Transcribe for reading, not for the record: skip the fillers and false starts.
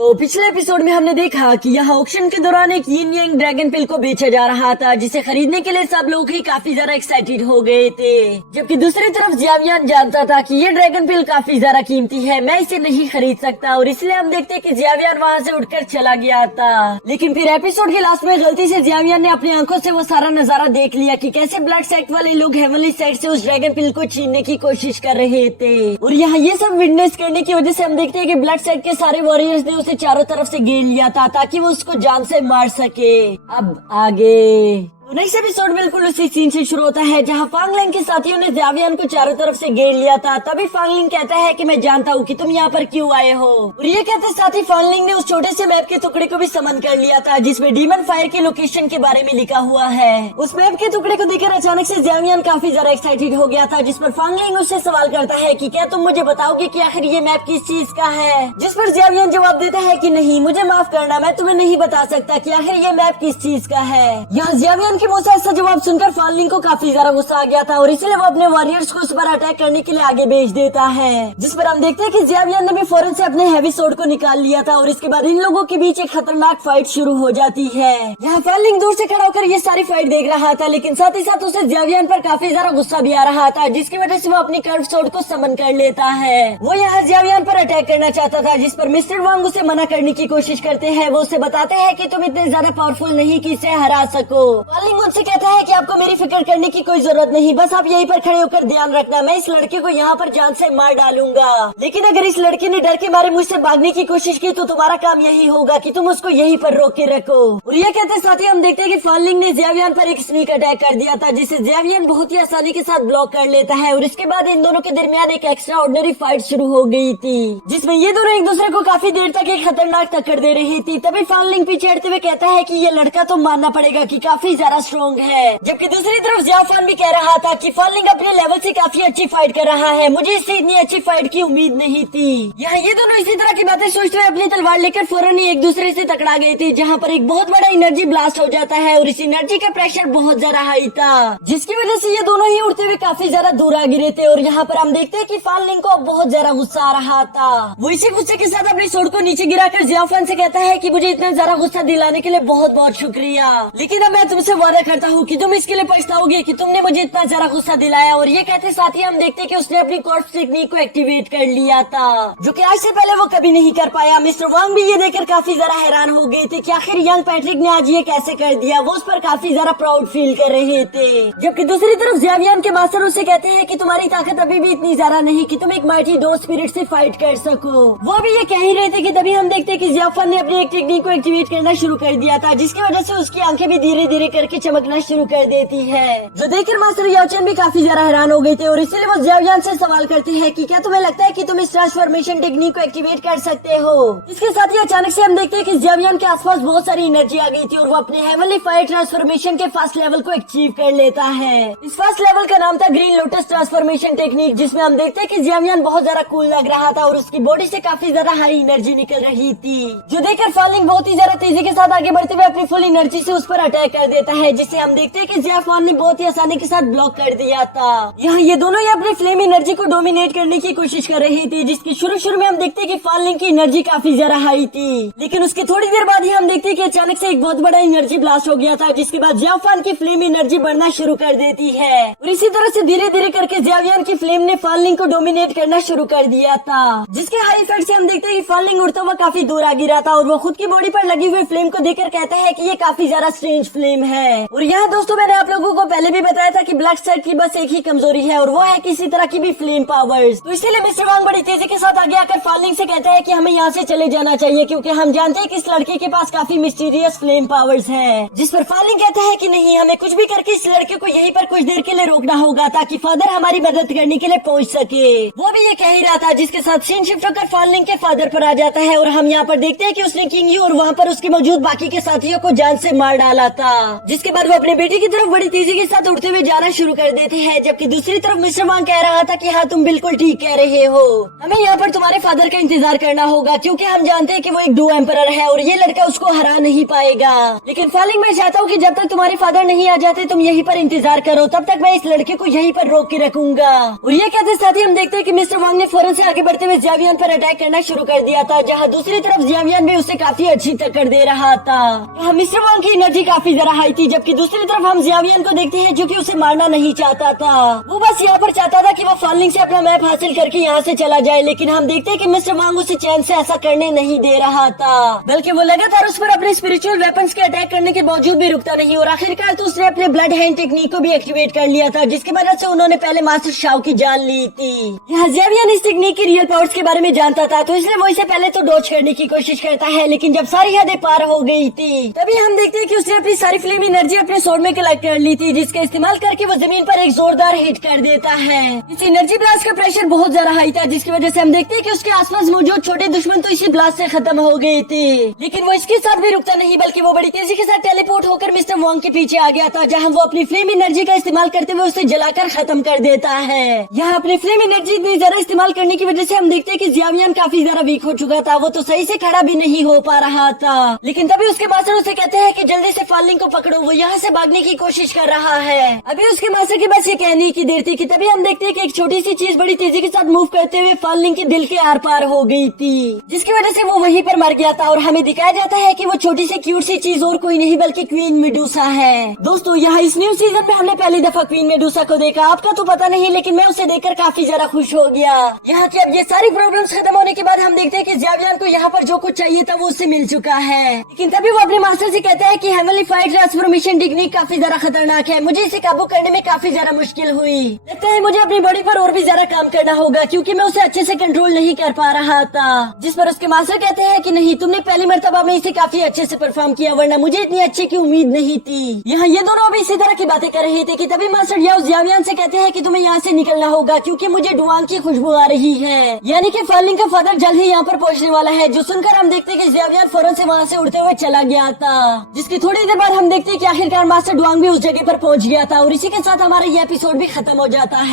तो पिछले एपिसोड में हमने देखा कि यहाँ ऑक्शन के दौरान एक यिन यांग ड्रैगन पिल को बेचा जा रहा था, जिसे खरीदने के लिए सब लोग ही काफी ज्यादा एक्साइटेड हो गए थे। जबकि दूसरी तरफ जियावियन जानता था कि ये ड्रैगन पिल काफी ज्यादा कीमती है, मैं इसे नहीं खरीद सकता, और इसलिए हम देखते कि जियावियन वहाँ से उठकर चला गया था। लेकिन फिर एपिसोड के लास्ट में गलती से जियावियन ने अपनी आंखों से वो सारा नजारा देख लिया कि कैसे ब्लड सेक्ट वाले लोग हेवनली साइड से उस ड्रैगन पिल को छीनने की कोशिश कर रहे थे। और यहाँ ये सब विटनेस करने की वजह से हम देखते हैं कि ब्लड सेक्ट के सारे वॉरियर्स ने उसे चारों तरफ से घेर लिया था ताकि वो उसको जान से मार सके। अब आगे नेक्स्ट एपिसोड बिल्कुल उसी सीन से शुरू होता है जहाँ फांगलिंग के साथियों ने जियावियन को चारों तरफ से घेर लिया था। तभी फांगलिंग कहता है कि मैं जानता हूँ कि तुम यहाँ पर क्यों आए हो। और ये कहते साथ ही फांगलिंग ने उस छोटे से मैप के टुकड़े को भी समन कर लिया था जिसमें डीमन फायर की लोकेशन के बारे में लिखा हुआ है। उस मैप के टुकड़े को देखकर अचानक से जियावियन काफी ज्यादा एक्साइटेड हो गया था, जिस पर फांगलिंग उससे सवाल करता है कि क्या तुम मुझे बताओगे कि आखिर ये मैप किस चीज का है। जिस पर जियावियन जवाब देता है कि नहीं, मुझे माफ करना, मैं तुम्हें नहीं बता सकता कि आखिर ये मैप किस चीज का है। यहाँ जियावियन के मुंह से ऐसा जवाब सुनकर फांगलिंग को काफी ज्यादा गुस्सा आ गया था और इसलिए वो अपने वॉरियर्स को उस पर अटैक करने के लिए आगे भेज देता है। जिस पर हम देखते हैं कि जियावियन ने भी फौरन से अपने हैवी सोर्ड को निकाल लिया था और इसके बाद इन लोगों के बीच एक खतरनाक फाइट शुरू हो जाती है। यहाँ फांगलिंग दूर से खड़ा होकर ये सारी फाइट देख रहा था, लेकिन साथ ही साथ उसे जियावियन पर काफी ज्यादा गुस्सा भी आ रहा था, जिसकी वजह से वो अपनी कर्व सोर्ड को समन कर लेता है। वो यहाँ जियावियन पर अटैक करना चाहता था, जिस पर मिस्टर वांग उसे मना करने की कोशिश करते हैं। वो उसे बताते हैं कि तुम इतने ज्यादा पावरफुल नहीं कि इसे हरा सको। फांगलिंग उनसे कहता है कि आपको मेरी फिक्र करने की कोई जरूरत नहीं, बस आप यहीं पर खड़े होकर ध्यान रखना, मैं इस लड़के को यहाँ पर जान से मार डालूंगा। लेकिन अगर इस लड़के ने डर के मारे मुझसे भागने की कोशिश की तो तुम्हारा काम यही होगा कि तुम उसको यहीं पर रोक के रखो। और ये कहते साथ ही हम देखते हैं कि फांगलिंग ने जियावियन पर एक स्नीक अटैक कर दिया था, जिसे जियावियन बहुत ही आसानी के साथ ब्लॉक कर लेता है। और इसके बाद इन दोनों के दरमियान एक एक्स्ट्रा ऑर्डिनरी फाइट शुरू हो गई थी, जिसमें ये दोनों एक दूसरे को काफी देर तक एक खतरनाक टक्कर दे रही थी। तभी फांगलिंग पीछे हटते हुए कहता है कि ये लड़का तो मानना पड़ेगा कि काफी ज्यादा स्ट्रॉन्ग है। जबकि दूसरी तरफ जियाफान भी कह रहा था कि फांगलिंग अपने लेवल से काफी अच्छी फाइट कर रहा है, मुझे इससे इतनी अच्छी फाइट की उम्मीद नहीं थी। यहाँ ये दोनों इसी तरह की बातें सोचते हुए अपनी तलवार लेकर फौरन ही एक दूसरे से टकरा गए थे, जहाँ पर एक बहुत बड़ा एनर्जी ब्लास्ट हो जाता है और इस एनर्जी का प्रेशर बहुत ज्यादा हाई था, जिसकी वजह से ये दोनों ही उड़ते हुए काफी ज्यादा दूर आ गिरे थे। और यहाँ पर हम देखते हैं कि फांगलिंग को बहुत ज्यादा गुस्सा आ रहा था। वो इसी गुस्से के साथ अपनी सोर्ड को नीचे गिराकर जियाफान से कहता है कि मुझे इतना ज्यादा गुस्सा दिलाने के लिए बहुत बहुत शुक्रिया, लेकिन अब मैं तुमसे वादा करता हूँ कि तुम इसके लिए पछताओगे कि तुमने मुझे इतना ज्यादा गुस्सा दिलाया। और ये कहते साथ ही हम देखते कि उसने अपनी कॉर्प्स टेक्निक को एक्टिवेट कर लिया था, जो कि आज से पहले वो कभी नहीं कर पाया। मिस्टर वांग भी ये देखकर काफी ज्यादा हैरान हो गए थे कि आखिर यंग पैट्रिक ने आज ये कैसे कर दिया। वो उस पर काफी ज्यादा प्राउड फील कर रहे थे। जबकि दूसरी तरफ जियावियन के मास्टर उससे कहते हैं कि तुम्हारी ताकत अभी भी इतनी ज्यादा नहीं कि तुम एक माइटी दो स्पिरिट से फाइट कर सको। वो भी ये कह ही रहे थे कि तभी हम देखते कि जियाफान ने अपनी एक टेक्निक को एक्टिवेट करना शुरू कर दिया था, जिसकी वजह से उसकी आंखें भी धीरे धीरे करके चमकना शुरू कर देती है, जो देखकर मास्टर याओचेन भी काफी ज्यादा हैरान हो गए थे। और इसलिए वो जियावियन से सवाल करते हैं कि क्या तुम्हें लगता है कि तुम इस ट्रांसफॉर्मेशन टेक्निक को एक्टिवेट कर सकते हो। इसके साथ ही अचानक से हम देखते हैं कि जियावियन के आसपास बहुत सारी एनर्जी आ गई थी और वो अपने हेवनली फायर ट्रांसफॉर्मेशन के फर्स्ट लेवल को अचीव कर लेता है। इस फर्स्ट लेवल का नाम था ग्रीन लोटस ट्रांसफॉर्मेशन टेक्निक, जिसमें हम देखते हैं कि जियावियन बहुत ज्यादा कूल लग रहा था और उसकी बॉडी से काफी ज्यादा हाई एनर्जी निकल रही थी, जो देखकर फांगलिंग बहुत ही ज्यादा तेजी के साथ आगे बढ़ते हुए अपनी फुल एनर्जी से उस पर अटैक कर देता है, जिसे हम देखते हैं कि जियाफान ने बहुत ही आसानी के साथ ब्लॉक कर दिया था। यहाँ ये दोनों ही अपनी फ्लेम एनर्जी को डोमिनेट करने की कोशिश कर रहे थे, जिसकी शुरू में हम देखते हैं कि फांगलिंग की एनर्जी काफी ज्यादा हाई थी, लेकिन उसके थोड़ी देर बाद ही हम देखते हैं कि अचानक से एक बहुत बड़ा एनर्जी ब्लास्ट हो गया था, जिसके बाद जियाफान की फ्लेम एनर्जी बढ़ना शुरू कर देती है। और इसी तरह से धीरे धीरे करके जियावियन की फ्लेम ने फांगलिंग को डोमिनेट करना शुरू कर दिया था, जिसके हाई इफेक्ट से हम देखते हैं कि फांगलिंग उड़ता हुआ काफी दूर आ गिरा था और वो खुद की बॉडी पर लगी हुई फ्लेम को देखकर कहता है कि ये काफी ज्यादा स्ट्रेंज फ्लेम है। और यहाँ दोस्तों मैंने आप लोगों को पहले भी बताया था कि ब्लैक सेक्ट की बस एक ही कमजोरी है और वो है किसी तरह की भी फ्लेम पावर्स। तो इसीलिए मिस्टर वांग बड़ी तेजी के साथ आगे आकर फांगलिंग से कहता है कि हमें यहाँ से चले जाना चाहिए, क्योंकि हम जानते हैं कि इस लड़के के पास काफी मिस्टीरियस फ्लेम पावर्स है। जिस पर फांगलिंग कहता है कि नहीं, हमें कुछ भी करके इस लड़के को यहीं पर कुछ देर के लिए रोकना होगा ताकि फादर हमारी मदद करने के लिए पहुँच सके। वो भी ये कह ही रहा था, जिसके साथ सीन शिफ्ट होकर फांगलिंग के फादर पर आ जाता है और हम यहाँ पर देखते हैं कि उसने किंग यू और वहाँ पर उसके मौजूद बाकी के साथियों को जान से मार डाला था, जिस जिसके बाद वो अपने बेटे की तरफ बड़ी तेजी के साथ उड़ते हुए जाना शुरू कर देते हैं, जबकि दूसरी तरफ मिस्टर वांग कह रहा था कि हाँ तुम बिल्कुल ठीक कह रहे हो, हमें यहाँ पर तुम्हारे फादर का इंतजार करना होगा क्योंकि हम जानते हैं कि वो एक डू एम्परर है और ये लड़का उसको हरा नहीं पाएगा। लेकिन फालिंग मैं चाहता हूँ कि जब तक तुम्हारे फादर नहीं आ जाते तुम यहीं पर इंतजार करो, तब तक मैं इस लड़के को यहीं पर रोक के रखूंगा। और ये कहते साथ ही हम देखते हैं कि मिस्टर वांग ने फौरन से आगे बढ़ते हुए जियावियन पर अटैक करना शुरू कर दिया था, जहाँ दूसरी तरफ जियावियन भी उसे काफी अच्छी टक्कर दे रहा था। यहाँ मिस्टर वांग की एनर्जी काफी जरा हाई थी, जबकि दूसरी तरफ हम जियावियन को देखते हैं जो कि उसे मारना नहीं चाहता था। वो बस यहाँ पर चाहता था कि वो फालिंग से अपना मैप हासिल करके यहाँ से चला जाए, लेकिन हम देखते हैं कि मिस्टर वांग उसे चैन से ऐसा करने नहीं दे रहा था, बल्कि वो लगातार उस पर अपने स्पिरिचुअल वेपन्स के अटैक करने के बावजूद भी रुकता नहीं और आखिरकार तो उसने अपने ब्लड हैंड टेक्निक को भी एक्टिवेट कर लिया था, जिसकी मदद से उन्होंने पहले मास्टर शाओ की जान ली थी। यहाँ जियावियन इस टेक्निक की रियल पावर्स के बारे में जानता था, तो इसलिए वो इसे पहले तो डॉज करने की कोशिश करता है, लेकिन जब सारी हदें पार हो गई थी तभी हम देखते हैं कि उसने अपनी सारी फ्लेम एनर्जी अपने स्वॉर्ड में कलेक्ट कर ली थी, जिसका इस्तेमाल करके वो जमीन पर एक जोरदार हिट कर देता है। इस एनर्जी ब्लास्ट का प्रेशर बहुत ज्यादा हाई था, जिसकी वजह से हम देखते हैं कि उसके आसपास मौजूद छोटे दुश्मन तो इसी ब्लास्ट से खत्म हो गए थे। लेकिन वो इसके साथ भी रुकता नहीं, बल्कि वो बड़ी तेजी के साथ टेलीपोर्ट होकर मिस्टर वांग के पीछे आ गया था, जहाँ वो अपनी फ्लेम एनर्जी का इस्तेमाल करते हुए उसे जलाकर खत्म कर देता है। यहाँ अपनी फ्लेम एनर्जी इतनी ज्यादा इस्तेमाल करने की वजह से हम देखते हैं कि जियावियन काफी ज्यादा वीक हो चुका था, वो तो सही से खड़ा भी नहीं हो पा रहा था। लेकिन तभी उसके मास्टर उसे कहते हैं कि जल्दी से फालिंग को पकड़ो, वो यहाँ से भागने की कोशिश कर रहा है। अभी उसके मास्टर के पास ये कहने की देर थी कि तभी हम देखते हैं कि एक छोटी सी चीज बड़ी तेजी के साथ मूव करते हुए फालिंग के दिल के आर पार हो गई थी, जिसकी वजह से वो वहीं पर मर गया था। और हमें दिखाया जाता है कि वो छोटी सी क्यूट सी चीज और कोई नहीं बल्कि क्वीन मेडुसा है। दोस्तों यहाँ इस न्यू सीजन में हमने पहली दफा क्वीन मेडुसा को देखा, आपका तो पता नहीं, लेकिन मैं उसे देखकर काफी ज्यादा खुश हो गया। यहाँ की अब ये सारी प्रॉब्लम्स खत्म होने के बाद हम देखते हैं कि जियावियन को यहाँ पर जो कुछ चाहिए था वो उससे मिल चुका है। लेकिन तभी वो अपने मास्टर से कहता है कि हेवनली फायर ट्रांसफॉर्मेशन टेक्निक काफी ज्यादा खतरनाक है, मुझे इसे काबू करने में काफी ज्यादा मुश्किल हुई, लगता है मुझे अपनी बॉडी पर और भी ज्यादा काम करना होगा क्योंकि मैं उसे अच्छे से कंट्रोल नहीं कर पा रहा था। जिस पर उसके मास्टर कहते हैं कि नहीं, तुमने पहली मर्तबा में इसे काफी अच्छे से परफॉर्म किया, वरना मुझे इतनी अच्छी की उम्मीद नहीं थी। यहाँ ये दोनों अभी इसी तरह की बातें कर रहे थे कि तभी मास्टर याओ जियावियन से कहते हैं कि तुम्हें यहाँ से निकलना होगा क्योंकि मुझे डुआंग की खुशबू आ रही है, यानी कि फालिंग का फादर जल्द ही यहाँ पर पहुँचने वाला है। जो सुनकर हम देखते हैं कि जियावियन फौरन से वहाँ से उड़ते हुए चला गया था, जिसकी थोड़ी देर बाद हम देखते हैं कि आखिरकार मास्टर डुआंग भी उस जगह पर पहुँच गया था। और इसी के साथ हमारा ये एपिसोड भी खत्म हो जाता है।